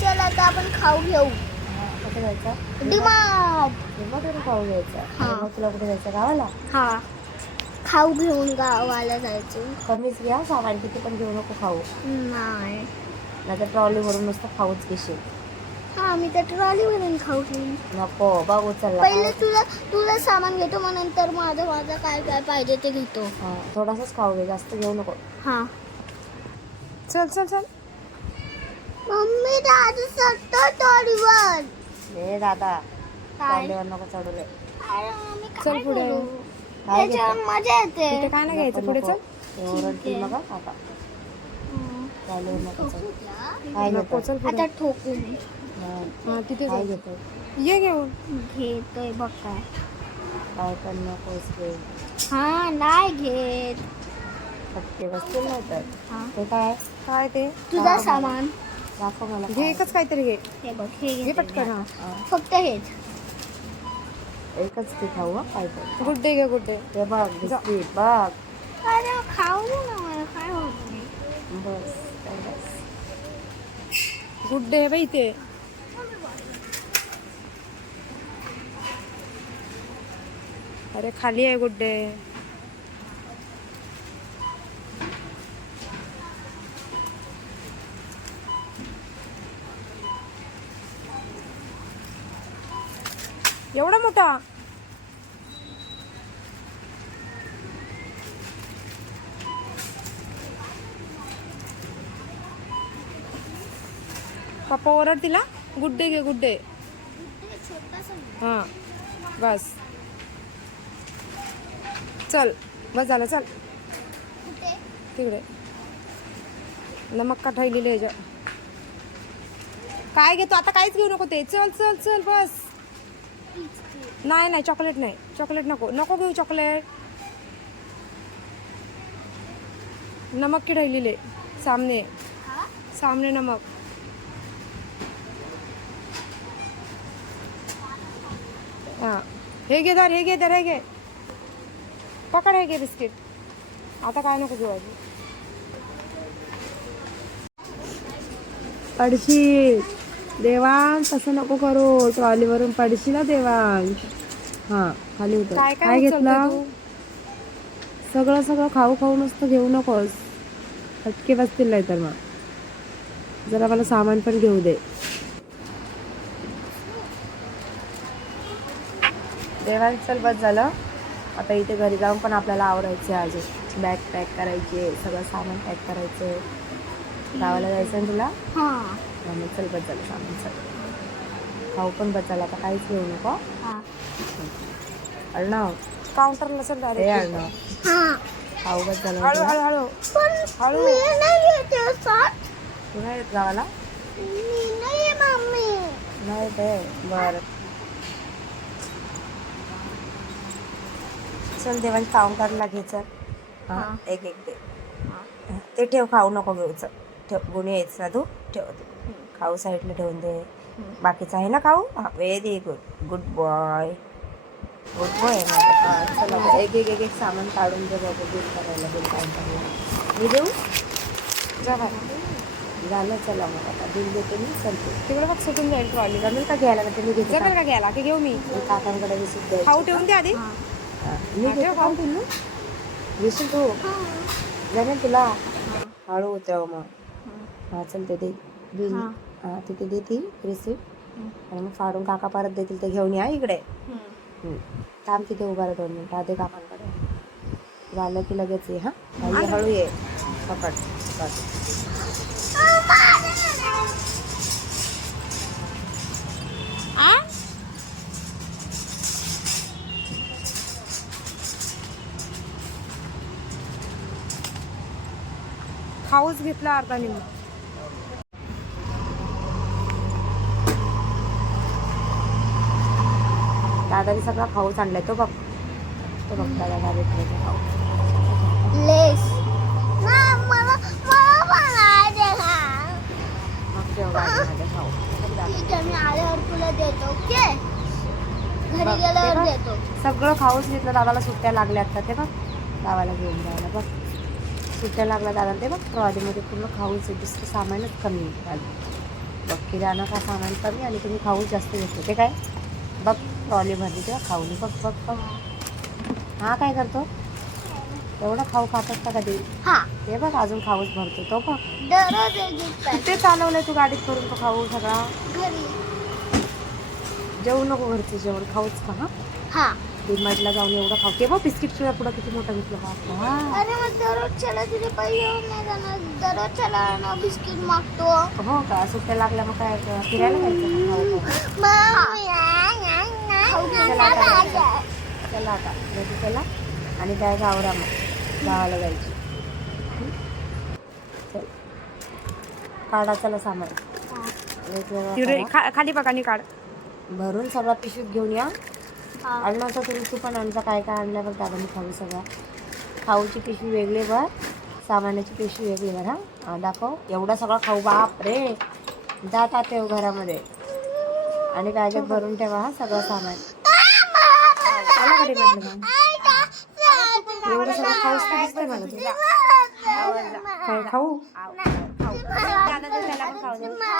चल आता आपण खाऊ घेऊ. कुठे जायचं? डिमार्ट. मग तुला खाऊ घ्यायचं. हा. आणि मग तुला कुठे जायचं? गावाला. हा, खाऊ घेऊन गावाला जायचं. कमीच घ्या सामान, किती पण घेऊ नको खाऊ. नाही. नाही तर ट्रॉली भरून नुसतं खाऊच घेशील. हा, मी तर ट्रॉली भरून खाऊ घेईन. नको बघू चल. पहिले तुला सामान घेतो, मग नंतर माझं काय काय पाहिजे ते घेतो. थोडासाच खाऊ घे, जास्त घेऊ नको. हा. चल चल चल. मम्मी दादू चढतो ट्रॉलीवर. ए दादा, काय? ट्रॉलीवर नको चढवले. अरे मम्मी चल काय पुढे. करू? काय त्याच्यावर मजा येते. तिथे काय नाही घ्यायचं, पुढे चल. ओरडतील मग आता. हं. ट्रॉलीवर नको चढ. ठोकूया. काय नको, घेतो? चल पुढे. आता ठोकू मी. हा, तिथे काय जा. घेतो? ये घेऊन. घेतोय बघ काय. काय पण नकोस घे. हा, नाही घेत. फटके बसतील नाही तर. हा. ते काय? काय ते? तुझा सामान. दाखव मला. घे, एकच काहीतरी घे. हे बघ, हे घे घेतोय पटकन. मी. हा. फक्त हेच. एकच ते खाऊ हा, काय तर. गुड डे घे, गुड डे. ते बघ बिस्किट बघ. अरे खाऊ ना, मला काय होत नाही. बस तेवढंच. गुड डे बाई ते. अरे खाली आहे गुड डे. एवढा मोठा. पप्पा ओरड तिला. गुड डे घे, गुड डे. हां, बस. चल, बस झालं, चल तिकडे. नमक का ठेवलेलं आहे ह्याच्यात. काय घेतो आता? काहीच घेऊ नको ते. चल चल चल बस. नाही नाही, चॉकलेट नाही. चॉकलेट नको, नको घेऊ चॉकलेट. नमक की ठेवलेले सामने. सामने नमक. हां, हे घे धर, हे घे धर, हे घे. पकड, हे घे बिस्किट. आता काय नको घेऊ आधी. पडशील देवांग, तसं नको करू. ट्रॉलीवरून पडशील ना देवांग. हां, खाली उतर. काय काय काय घेतलं? उचलते तू? सगळं सगळं खाऊ खाऊ नुसतं घेऊ नकोस. फटके बसतील नाही तर मग. जरा मला सामान पण घेऊ दे. देवांग चल, बस झालं. आता इथे घरी जाऊन पण आपल्याला आवरायचं आहे. अजून बॅग पॅक करायची, सगळं सामान पॅक करायचं. गावाला जायचं आहे तुला? हा. मग चल, बस झालं सामान. चल, खाऊ पण बस झाला. आता काहीच घेऊ नको. हा. अर्णव, काउंटरला चल हे डायरेक्ट. अर्णव, हा. खाऊ बस झालं हळू तुला? हळू हळू. पण हळू. मी नाही येते साथ. तू नाही येत गावाला? मी नाही आहे मम्मी. नाही ते बरं. चल देवांश, काउंटरला घे. चल. हां, हा. एक एक दे. ते ठेव, खाऊ नको घेऊ. चल ठेव. गुणी यायचं ना तू. ठेव ते खाऊ साईडला ठेवून दे. बाकीचं आहे ना खाऊ? हां, very good. Good boy. Good boy आहे माझा. चल आता एक एक एक एक सामान काढून दे बघू. बिल करायला, बिल काउंटरला मी देऊ? जा बाहेर. झालं. चला मग आता बिल देते मी. चलते. तिकडे बघ, सुटून जाईल ट्रॉली. जमेल का घ्यायला? का तुम्ही घेते जमेल का घ्यायला की घेऊ मी? काकांकडे रिसिप्ट द्यायची. खाऊ ठेवून दे आधी. हा. मी हा, घेते ठेव खाऊ पिल्लू. घेशील तू? जमेल तुला? हा. हळू होत्या मग. हां, चल ते दे बिल. हा. हां, तिथे देतील रिसिप्ट. आणि मग फाडून काका परत देतील. ते घेऊन या इकडे. थांब तिथे उभा राहा 2 मिनिटं. आधी काकांकडे झालं की लगेच ये. हां, हळू हळू ये. पकड बस. आ? खाऊच घेतला अर्धा निम्मा. दादाने सगळा खाऊच आणलाय. तो बघ, तो बघ दादा गाडीत खाऊ. लेस. मला बनायचे का? मग ठेव गाडीमध्ये खाऊ. ठीक आहे, मी आल्यावर तुला देतो. ओके, घरी गेल्यावर देतो. सगळं खाऊच घेतलं. दादाला सुट्ट्या लागल्या आता. ते बघ, गावाला घेऊन जायला बघ. सुट्ट्या लागल्या दादा. ते बघ, ट्रॉलीमध्ये पूर्ण खाऊच आहे. दुसरं सामानच कमी आहे. बघ किराणा का सामान कमी आणि तुम्ही खाऊ जास्त घेतो ते काय बघ ट्रॉली भरली तेव्हा खाऊ नाही बघ बघ बघ हा काय करतो एवढं खाऊ खातात का कधी हा ते बघ अजून खाऊच भरतो तो बघ दररोज एक गिफ्ट आहे ते चालवलंय तू गाडीत करून तो खाऊ सगळा घरी जेवू नको घरचं जेवण खाऊच का हा हा डीमार्टला जाऊन एवढं खाऊ ते बघ बिस्किट सुद्धा पुढं किती मोठं घेतलं बापा अरे मग दररोजच्याला तुझे पैसे येऊन नाही जाणार दररोजच्याला ना बिस्किट मागतो हो का सुट्ट्या लागल्या मग काय फिरायला जायचं का? खाऊ खाऊ चला आता लगेच चला आणि बॅग आवरा मग गावाला जायची चल काढा चला सामान वेगवेगळं काढा. खाली बघानी काढ भरून सगळा पिशवीत घेऊन या आणि असं तुम्ही तू पण आणजा काय काय आणलं बघ दादा मी खाऊ सगळं खाऊची पिशवी वेगळी भर सामानाची पिशवी वेगळी भर हा दाखव एवढा सगळा खाऊ बाप रे जातात ठेव घरामध्ये आणि बॅगेत भरून ठेवा हा सगळं सामान आला का म्हटलं एवढं सगळं खाऊच तर दिसतंय मला तुला. काय खाऊ खाऊ दादा त्याला पण खाऊ दे